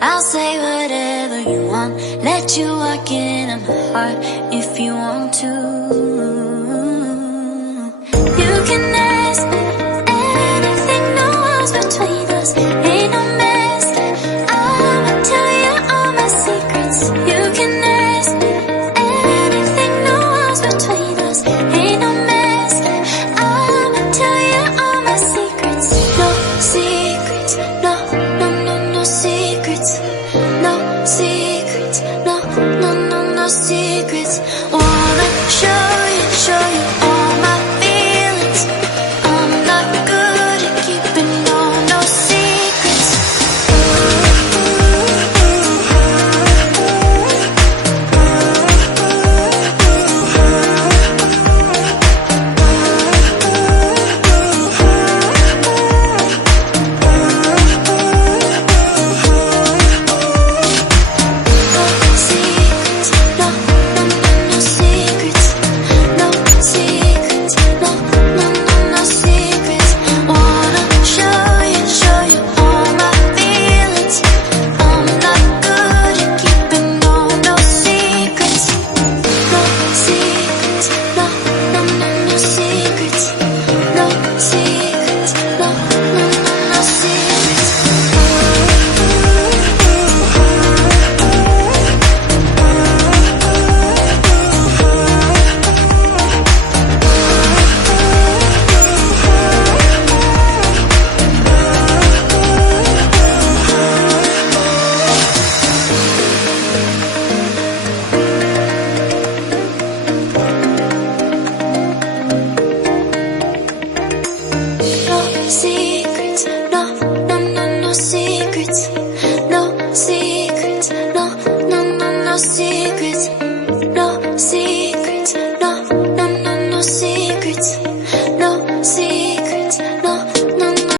I'll say whatever you want, let you walk in my heart if you want to. You can ask me anything, no walls between us.